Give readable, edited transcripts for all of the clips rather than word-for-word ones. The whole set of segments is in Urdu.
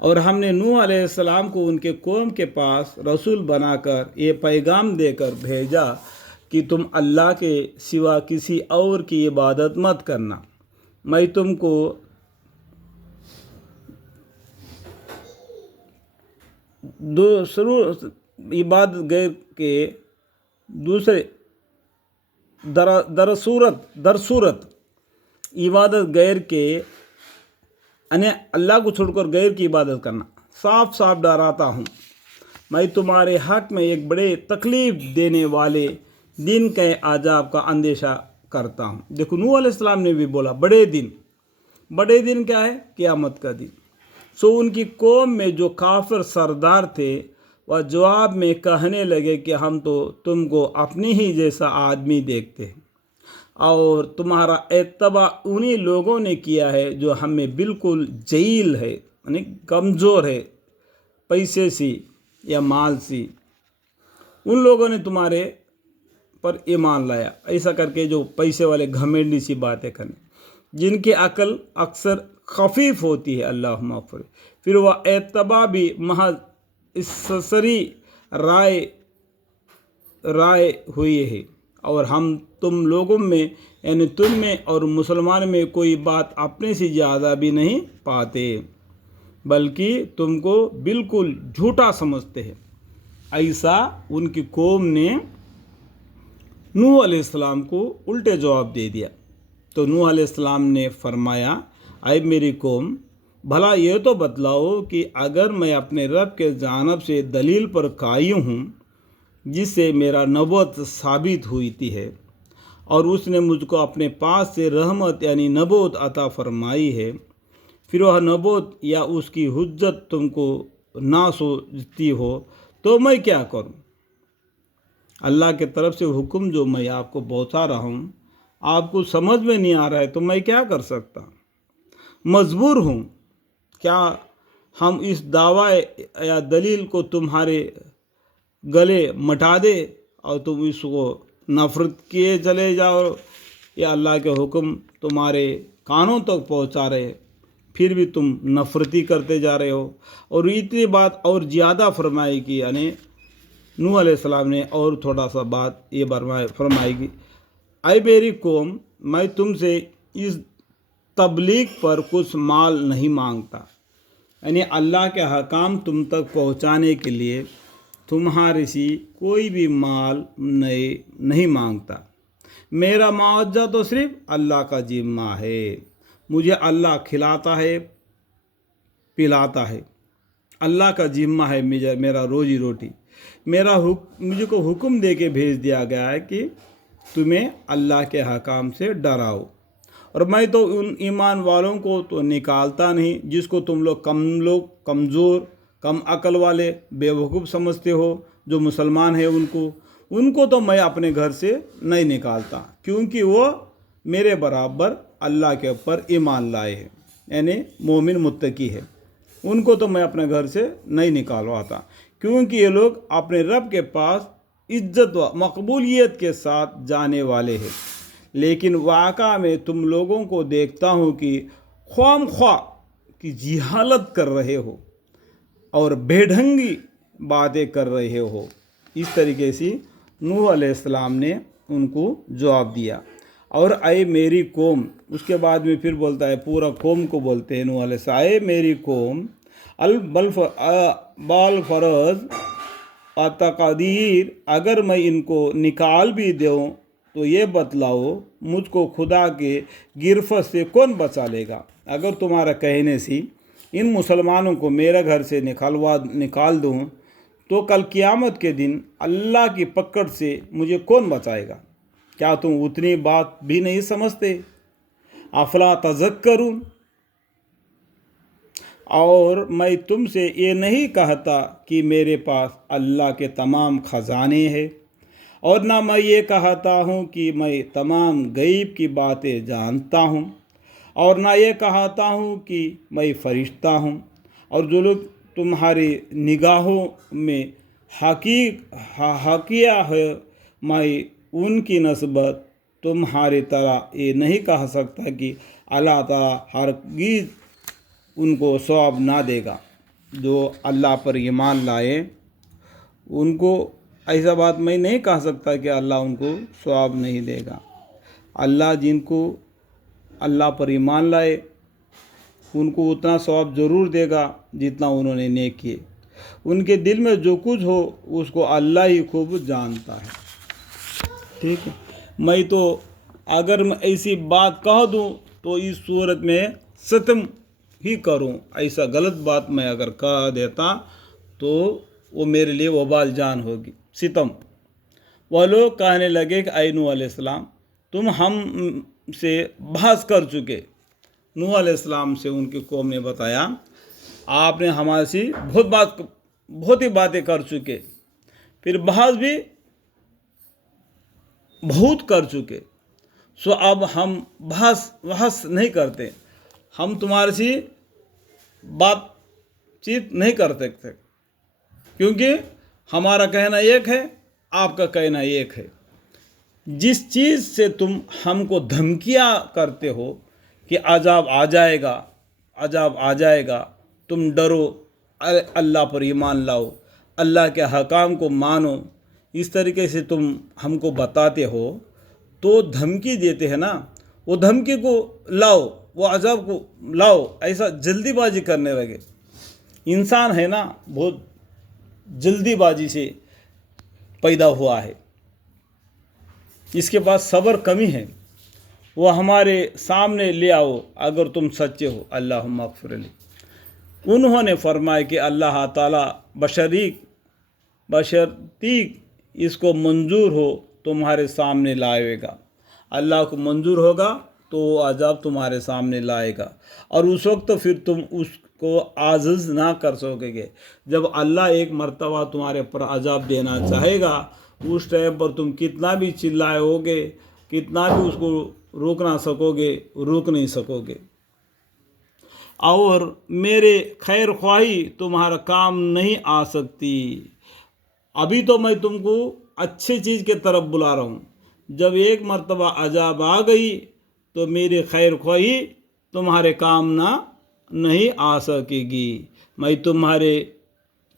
اور ہم نے نوح علیہ السلام کو ان کے قوم کے پاس رسول بنا کر یہ پیغام دے کر بھیجا کہ تم اللہ کے سوا کسی اور کی عبادت مت کرنا، میں تم کو دوسروں عبادت غیر کے دوسرے در صورت عبادت غیر کے یعنی اللہ کو چھوڑ کر غیر کی عبادت کرنا صاف صاف ڈراتا ہوں۔ میں تمہارے حق میں ایک بڑے تکلیف دینے والے دن کے عذاب کا اندیشہ کرتا ہوں۔ دیکھو نوح علیہ السلام نے بھی بولا بڑے دن کیا ہے؟ قیامت کا دن۔ ان کی قوم میں جو کافر سردار تھے وہ جواب میں کہنے لگے کہ ہم تو تم کو اپنی ہی جیسا آدمی دیکھتے ہیں اور تمہارا اتباع انہی لوگوں نے کیا ہے جو ہمیں بالکل جہیل ہے، یعنی کمزور ہے، پیسے سی یا مال سی، ان لوگوں نے تمہارے پر ایمان لایا، ایسا کر کے جو پیسے والے گھمنڈی سی باتیں کرنے، جن کی عقل اکثر خفیف ہوتی ہے، اللہ مغفر، پھر وہ اتباع بھی محض سری رائے ہوئی ہے، اور ہم تم لوگوں میں یعنی تم میں اور مسلمان میں کوئی بات اپنے سے زیادہ بھی نہیں پاتے، بلکہ تم کو بالکل جھوٹا سمجھتے ہیں۔ ایسا ان کی قوم نے نوح علیہ السلام کو الٹے جواب دے دیا۔ تو نوح علیہ السلام نے فرمایا، اے میری قوم، بھلا یہ تو بتلاؤ کہ اگر میں اپنے رب کے جانب سے دلیل پر قائم ہوں جس سے میرا نبوت ثابت ہوئی تھی ہے اور اس نے مجھ کو اپنے پاس سے رحمت یعنی نبوت عطا فرمائی ہے، پھر وہ نبوت یا اس کی حجت تم کو نہ سوچتی ہو تو میں کیا کروں؟ اللہ کے طرف سے حکم جو میں آپ کو پہنچا رہا ہوں آپ کو سمجھ میں نہیں آ رہا ہے تو میں کیا کر سکتا؟ مجبور ہوں۔ کیا ہم اس دعوی یا دلیل کو تمہارے گلے مٹا دے اور تم اس کو نفرت کیے چلے جاؤ، یا اللہ کے حکم تمہارے کانوں تک پہنچا رہے پھر بھی تم نفرتی کرتے جا رہے ہو؟ اور اتنی بات اور زیادہ فرمائی کی، یعنی نوح علیہ السلام نے اور تھوڑا سا بات یہ فرمائی کی، اے میری قوم، میں تم سے اس تبلیغ پر کچھ مال نہیں مانگتا، یعنی اللہ کے حکام تم تک پہنچانے کے لیے تمہارے سے کوئی بھی مال نہیں مانگتا۔ میرا معاوضہ تو صرف اللہ کا ذمہ ہے، مجھے اللہ کھلاتا ہے پلاتا ہے، اللہ کا ذمہ ہے میرا روزی روٹی، مجھے کو حکم دے کے بھیج دیا گیا ہے کہ تمہیں اللہ کے حکام سے ڈراؤ، اور میں تو ان ایمان والوں کو تو نکالتا نہیں جس کو تم لوگ کمزور کم عقل والے بے وقوف سمجھتے ہو، جو مسلمان ہیں ان کو تو میں اپنے گھر سے نہیں نکالتا، کیونکہ وہ میرے برابر اللہ کے اوپر ایمان لائے ہیں، یعنی مومن متقی ہے، ان کو تو میں اپنے گھر سے نہیں نکالواتا، کیونکہ یہ لوگ اپنے رب کے پاس عزت و مقبولیت کے ساتھ جانے والے ہیں۔ لیکن واقعہ میں تم لوگوں کو دیکھتا ہوں کہ خواہ کی جہالت کر رہے ہو اور بے ڈھنگی باتیں کر رہے ہو۔ اس طریقے سے نوح علیہ السلام نے ان کو جواب دیا۔ اور اے میری قوم، اس کے بعد میں پھر بولتا ہے، پورا قوم کو بولتے ہیں نوح علیہ السلام، اے میری قوم، بالفرض تقدیر اگر میں ان کو نکال بھی دوں تو یہ بتلاؤ مجھ کو خدا کے گرفت سے کون بچا لے گا؟ اگر تمہارا کہنے سے ان مسلمانوں کو میرے گھر سے نکال دوں تو کل قیامت کے دن اللہ کی پکڑ سے مجھے کون بچائے گا؟ کیا تم اتنی بات بھی نہیں سمجھتے؟ افلا تذکرون؟ اور میں تم سے یہ نہیں کہتا کہ میرے پاس اللہ کے تمام خزانے ہیں، اور نہ میں یہ کہتا ہوں کہ میں تمام غیب کی باتیں جانتا ہوں، اور نہ یہ کہتا ہوں کہ میں فرشتہ ہوں، اور جو لوگ تمہاری نگاہوں میں حقیہ ہے میں ان کی نسبت تمہاری طرح یہ نہیں کہہ سکتا کہ اللہ تعالیٰ ہرگز ان کو ثواب نہ دے گا۔ جو اللہ پر ایمان لائے ان کو ایسا بات میں نہیں کہہ سکتا کہ اللہ ان کو ثواب نہیں دے گا. اللہ جن کو اللہ پر ایمان لائے ان کو اتنا ثواب ضرور دے گا جتنا انہوں نے نیک کیے. ان کے دل میں جو کچھ ہو اس کو اللہ ہی خوب جانتا ہے. ٹھیک ہے. میں تو اگر میں ایسی بات کہہ دوں تو اس صورت میں ستم ہی کروں. ایسا غلط بات میں اگر کہہ دیتا تو وہ میرے لیے وبال جان ہوگی، ستم. وہ لوگ کہنے لگے کہ اے نوح علیہ السلام تم ہم سے بحث کر چکے. نوح علیہ السلام سے ان کی قوم نے بتایا آپ نے ہمارے سے بہت ہی باتیں کر چکے، پھر بحث بھی بہت کر چکے، سو اب ہم بحث نہیں کرتے، ہم تمہارے سے بات چیت نہیں کر سکتے، کیونکہ ہمارا کہنا ایک ہے آپ کا کہنا ایک ہے. جس چیز سے تم ہم کو دھمکیاں کرتے ہو کہ عذاب آ جائے گا، تم ڈرو، اللہ پر ایمان لاؤ، اللہ کے حکام کو مانو، اس طریقے سے تم ہم کو بتاتے ہو تو دھمکی دیتے ہیں نا، وہ دھمکی کو لاؤ، وہ عذاب کو لاؤ، ایسا جلدی بازی کرنے لگے. انسان ہے نا بہت جلدی بازی سے پیدا ہوا ہے، اس کے پاس صبر کمی ہے. وہ ہمارے سامنے لے آؤ اگر تم سچے ہو، اللہم اغفر لی. انہوں نے فرمایا کہ اللہ تعالیٰ بشرطیق اس کو منظور ہو تمہارے سامنے لائے گا. اللہ کو منظور ہوگا تو وہ عذاب تمہارے سامنے لائے گا، اور اس وقت پھر تم اس کو عاجز نہ کر سکو گے. جب اللہ ایک مرتبہ تمہارے پر عذاب دینا چاہے گا اس ٹائم پر تم کتنا بھی چلائے ہوگے، کتنا بھی اس کو روک نہ سکو گے، روک نہیں سکو گے. اور میرے خیر خواہی تمہارا کام نہیں آ سکتی. ابھی تو میں تم کو اچھی چیز کے طرف بلا رہا ہوں، جب ایک مرتبہ عذاب آ گئی تو میری خیر خواہی تمہارے کام نہیں آ سکے گی. میں تمہارے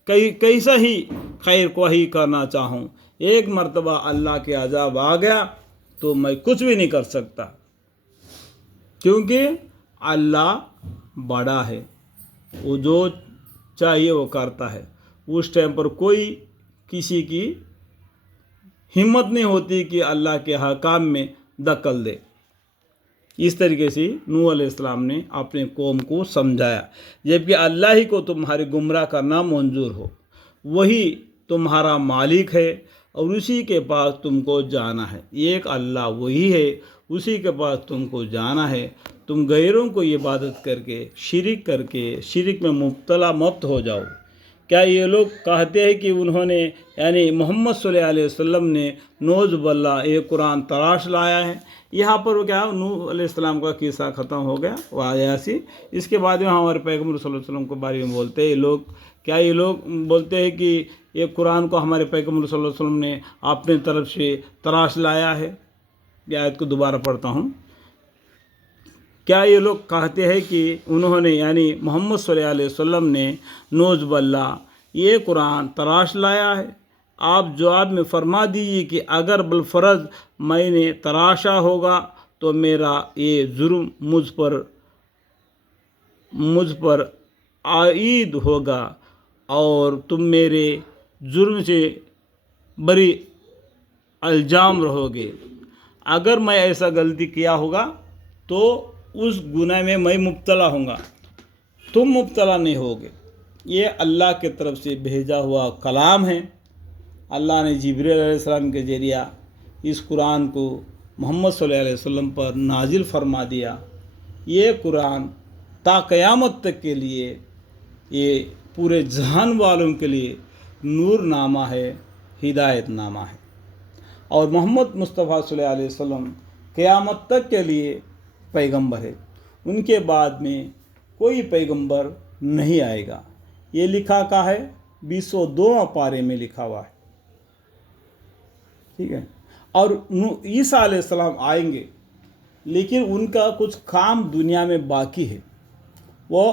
کیسا ہی خیر خواہی کرنا چاہوں، ایک مرتبہ اللہ کے عذاب آ گیا تو میں کچھ بھی نہیں کر سکتا، کیونکہ اللہ بڑا ہے، وہ جو چاہیے وہ کرتا ہے. اس ٹائم پر کوئی کسی کی ہمت نہیں ہوتی کہ اللہ کے حکام میں دخل دے. اس طریقے سے نوح علیہ السلام نے اپنے قوم کو سمجھایا، جبکہ اللہ ہی کو تمہاری گمراہ کرنا منظور ہو، وہی تمہارا مالک ہے اور اسی کے پاس تم کو جانا ہے. ایک اللہ وہی ہے، اسی کے پاس تم کو جانا ہے. تم غیروں کو عبادت کر کے شرک میں مبتلا مت ہو جاؤ. کیا یہ لوگ کہتے ہیں کہ انہوں نے یعنی محمد صلی اللہ علیہ وسلم نے نوز باللہ یہ قرآن تراش لایا ہے. یہاں پر کیا نوح علیہ السلام کا قصہ ختم ہو گیا واضح. اس کے بعد میں ہمارے پیغمبر صلی اللہ علیہ وسلم کے بارے میں بولتے ہیں یہ لوگ بولتے ہیں کہ یہ قرآن کو ہمارے پیغمبر صلی اللہ علیہ وسلم نے اپنے طرف سے تراش لایا ہے. یہ آیت کو دوبارہ پڑھتا ہوں. کیا یہ لوگ کہتے ہیں کہ انہوں نے یعنی محمد صلی اللہ علیہ وسلم نے نوز باللہ یہ قرآن تراش لایا ہے؟ آپ جواب میں فرما دیجیے کہ اگر بالفرض میں نے تراشا ہوگا تو میرا یہ جرم مجھ پر عائد ہوگا اور تم میرے جرم سے بری الزام رہو گے. اگر میں ایسا غلطی کیا ہوگا تو اس گناہ میں مبتلا ہوں گا، تم مبتلا نہیں ہوگے. یہ اللہ کی طرف سے بھیجا ہوا کلام ہے. اللہ نے جبریل علیہ السلام کے ذریعہ اس قرآن کو محمد صلی اللہ علیہ وسلم پر نازل فرما دیا. یہ قرآن تا قیامت تک کے لیے، یہ پورے جہان والوں کے لیے نور نامہ ہے، ہدایت نامہ ہے. اور محمد مصطفیٰ صلی اللہ علیہ وسلم قیامت تک کے لیے پیغمبر ہے. ان کے بعد میں کوئی پیغمبر نہیں آئے گا. یہ لکھا کا ہے 202 پارے میں لکھا ہوا ہے. ٹھیک ہے. اور عیسیٰ علیہ السلام آئیں گے، لیکن ان کا کچھ کام دنیا میں باقی ہے. وہ